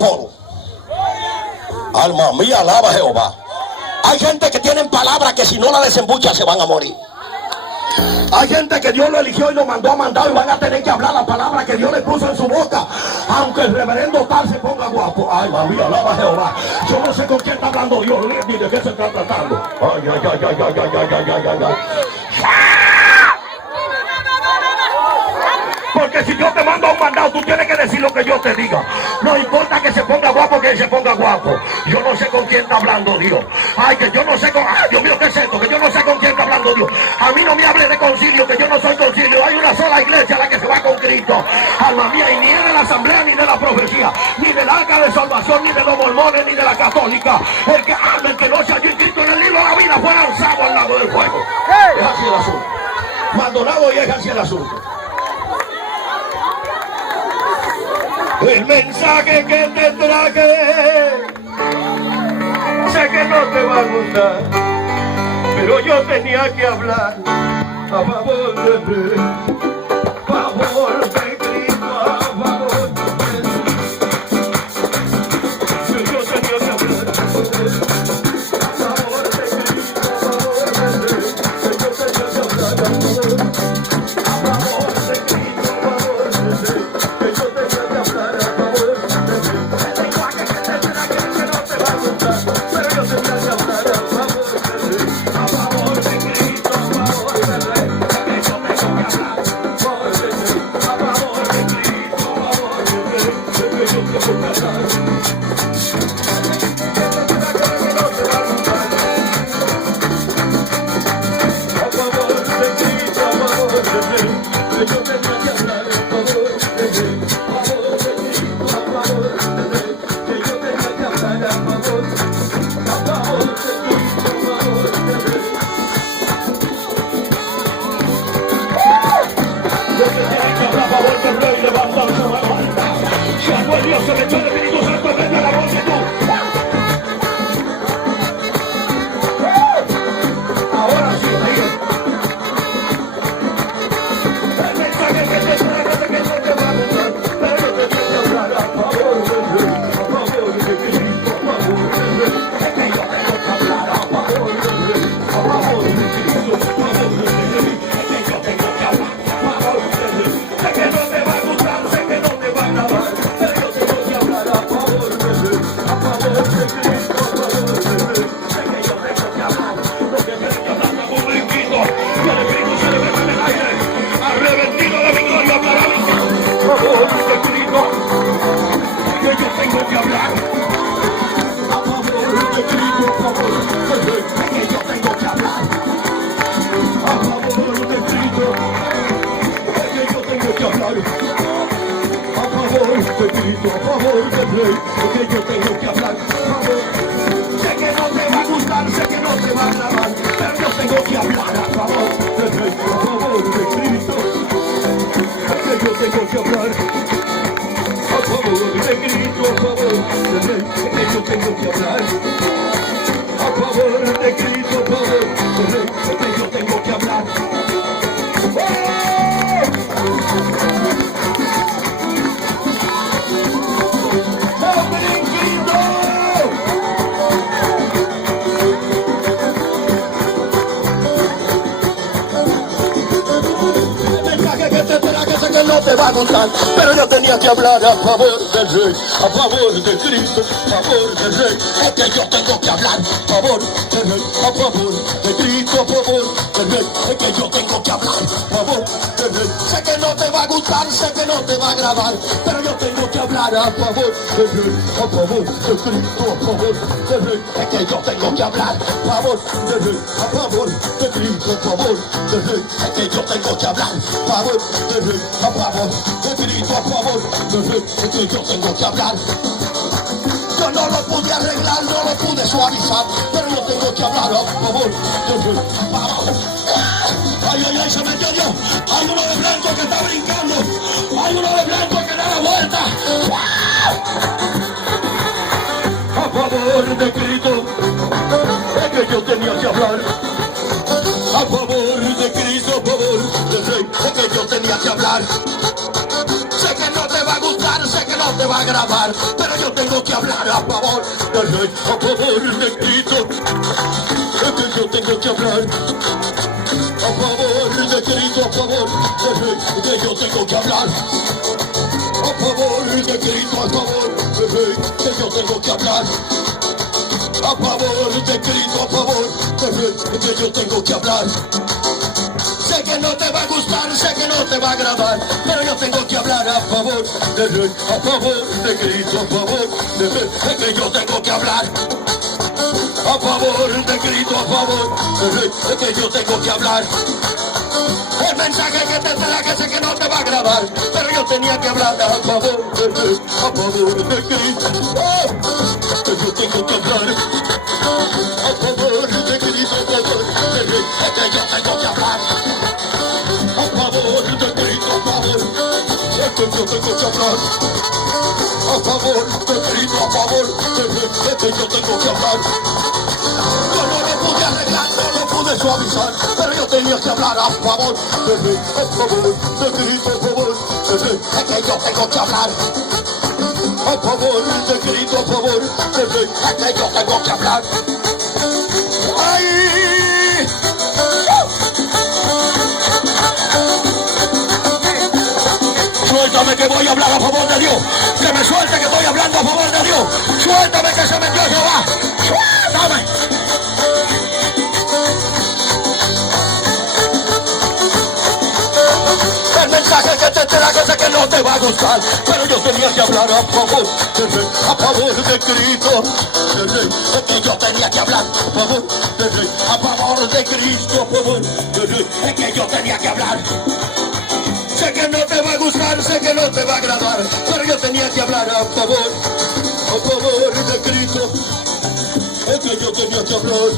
apodo. Alma mía, alaba a Jehová. Hay gente que tienen palabras que si no la desembucha se van a morir. Hay gente que Dios lo eligió y lo mandó a mandar y van a tener que hablar la palabra que Dios le puso en su boca, aunque el reverendo tal se ponga guapo. Ay, mami, alaba a Jehová. Yo no sé con quién está hablando Dios ni de qué se está tratando. Ay, ay, ay, ay, ay, ay, ay, ay, ay, ay. Porque si Dios te manda un mandado, tú tienes que decir lo que yo te diga. No importa que se ponga guapo, que se ponga guapo. Yo no sé con quién está hablando Dios. Ay, que yo no sé con... Ay, Dios mío, ¿qué es esto? Que yo no sé con quién está hablando Dios. A mí no me hable de concilio, que yo no soy concilio. Hay una sola iglesia la que se va con Cristo. Alma mía, y ni es de la asamblea, ni de la profecía, ni del arca de salvación, ni de los mormones, ni de la católica. El que ama, el que no se halló en Cristo en el libro de la vida, fue lanzado al lado del fuego. Es así el asunto. Maldonado, y es así el asunto. El mensaje que te traje, sé que no te va a gustar, pero yo tenía que hablar a favor de ti, a favor de Cristo, a favor de ti. Yo tenía que hablar a favor de Cristo, a favor de ti. Yo tenía que hablar a favor de Cristo, a favor de ti. Dios se me echó el Espíritu Santo en medio de la multitud. Ahora sí, ahí. El mensaje que te trae, sé que no te va a gustar, pero yo te tengo que hablar a favor del Rey, a favor de Cristo, a favor del Rey. Es que yo tengo que hablar a favor del Rey, a favor de Cristo, a favor del Rey. Es que yo tengo que hablar a favor del Rey. Sé que no te va a gustar, sé que no te va a agradar, pero yo tengo que hablar a favor del Rey, a favor de Cristo, a favor del Rey. Sé que yo tengo que hablar, lo que tienes que hablar como un brinquito, que el Espíritu se le mete en el aire, arrepentido de mi gloria hablará a favor de Cristo, que yo tengo que hablar a favor de Cristo, a favor del Rey. Sé que yo tengo que hablar a favor de Cristo, sé que yo tengo que hablar a favor de Cristo, a favor del Rey, porque yo tengo que hablar a favor. Sé que no te va a gustar, sé que no te va a agradar, pero yo tengo que hablar a favor del Rey, a favor de Cristo. Sé que yo tengo que hablar a favor de Cristo, a favor del Rey, sé que yo tengo que hablar a favor de Cristo, a favor del Rey, sé que yo tengo que hablar. No te va a gustar, pero yo tenía que hablar a favor del Rey, a favor de Cristo, a favor del Rey. Es que yo tengo que hablar a favor del Rey, a favor de Cristo, a favor del Rey. Es que yo tengo que hablar a favor del Rey. Sé que no te va a gustar, sé que no te va a agradar, pero yo tengo que hablar a favor del Rey, a favor de Cristo, a favor del Rey. Es que yo tengo que hablar a favor del Rey, a favor de Cristo, a favor del Rey. Es que yo tengo que hablar a favor del Rey, a favor de Cristo, a favor del Rey. Es que yo tengo que hablar. Yo no lo pude arreglar, no lo pude suavizar, pero yo tengo que hablar a favor del Rey. Ay, ay, ay, se metió Dios. Hay uno de blanco que está brincando. Hay uno de blanco que da la vuelta. A favor de Cristo. Es que yo tenía que hablar. A favor de Cristo, a favor del Rey. Es que yo tenía que hablar. Sé que no te va a gustar, sé que no te va a agradar, pero yo tengo que hablar a favor del rey, a favor de Cristo. Es que yo tengo que hablar a favor de Cristo, a favor del rey, que yo tengo que hablar. A favor de Cristo, a favor del rey, que yo tengo que hablar. A favor de Cristo, a favor del rey, que yo tengo que hablar. Sé que no te va a gustar, sé que no te va a agradar, pero yo tengo que hablar a favor del rey, a favor de Cristo, a favor del rey, es que yo tengo que hablar. A favor de Cristo, a favor del rey, es que yo tengo que hablar. El mensaje que te será que sé que no te va a agradar, pero yo tenía que hablar a favor del rey, a favor de Cristo. ¡Oh! Que yo tengo que hablar a favor de Cristo, a favor del rey, es que yo tengo que hablar. A favor de Cristo, a favor, es que yo tengo que hablar. A favor de Cristo, a favor del rey, es que yo tengo que hablar. Yo no lo pude arreglar, no lo pude suavizar, pero yo tenía que hablar a favor del rey, a favor de Cristo, a favor del rey, es que yo tengo que hablar. A favor de Cristo, a favor del rey, es que yo tengo que hablar. ¡Ay! Suéltame que voy a hablar a favor de Dios. Que me suelte que estoy hablando a favor de Dios. Suéltame que se metió Jehová. Suéltame. El mensaje que te trae que sé que no te va a gustar, pero yo tenía que hablar a favor del rey, a favor de Cristo, del rey, es que yo tenía que hablar a favor del rey, a favor de Cristo, a favor del rey, es que yo tenía que hablar. Sé que no te va a gustar, sé que no te va a agradar, pero yo tenía que hablar a favor de Cristo, es que yo tenía que hablar.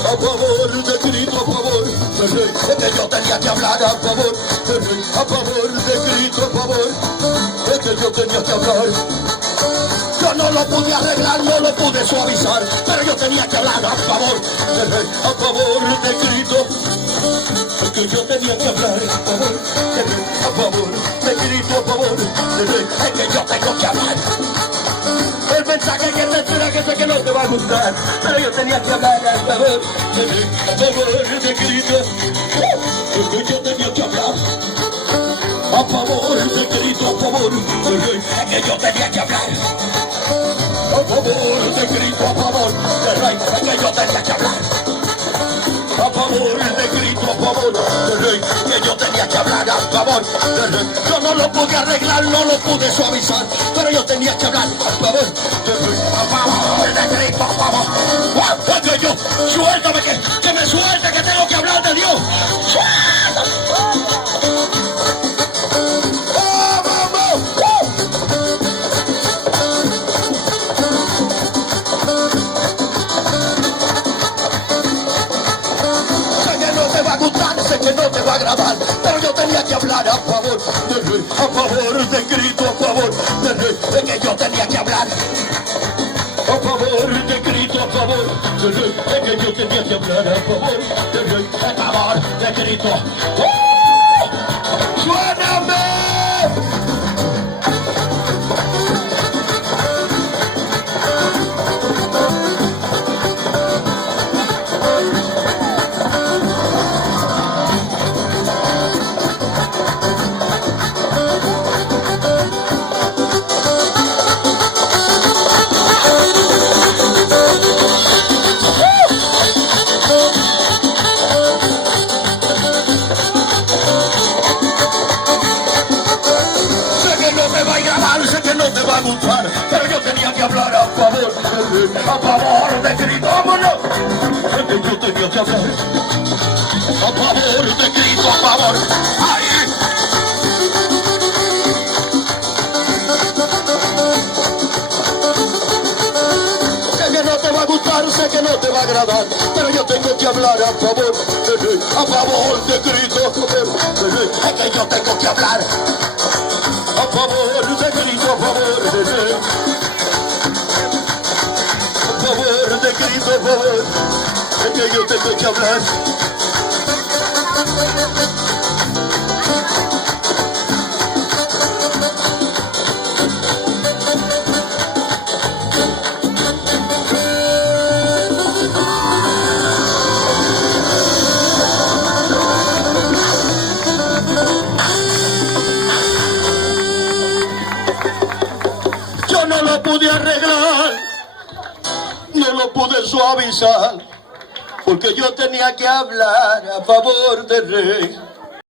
A favor de Cristo, a favor del rey, es que yo tenía que hablar a favor del rey, a favor de Cristo, a favor, es que yo tenía que hablar. Yo no lo pude arreglar, no lo pude suavizar, pero yo tenía que hablar a favor del rey, a favor de Cristo, es que yo tenía que hablar a favor del rey, a favor de Cristo, a favor del rey, es que yo tengo que hablar. El mensaje que te tira que sé que no te va a gustar, pero yo tenía que hablar a favor de Cristo, porque yo tenía que hablar a favor de Cristo, a favor del rey, es que yo tenía que hablar a favor de Cristo, a favor del rey, es que yo tenía que hablar a favor de Cristo, a favor del rey, que yo tenía que hablar a favor del rey. Yo no lo pude arreglar, no lo pude suavizar, pero yo tenía que hablar a favor del rey, a favor de Cristo, a favor. Es que yo, suéltame que me suelte, que tengo que hablar de Dios. ¡Suéltame! Sé que no te va a agradar, pero yo tenía que hablar a favor del rey, a favor de Cristo, a favor del rey, es que yo tenía que hablar a favor de Cristo, a favor del rey, es que yo tenía que hablar a favor del rey, a favor de Cristo. ¡Suéname! Pero yo tenía que hablar a favor de Cristo, vámonos. Yo tenía que hablar a favor de Cristo, a favor. ¡Ay! Sé que no te va a gustar, sé que no te va a agradar, pero yo tengo que hablar a favor de Cristo, a favor de Cristo, a favor de Cristo. Es que yo tengo que hablar a favor de Cristo, a favor de Dios. A favor de Cristo, a favor, es que yo tengo que hablar. lo pude arreglar, no lo pude suavizar, porque yo tenía que hablar a favor del rey.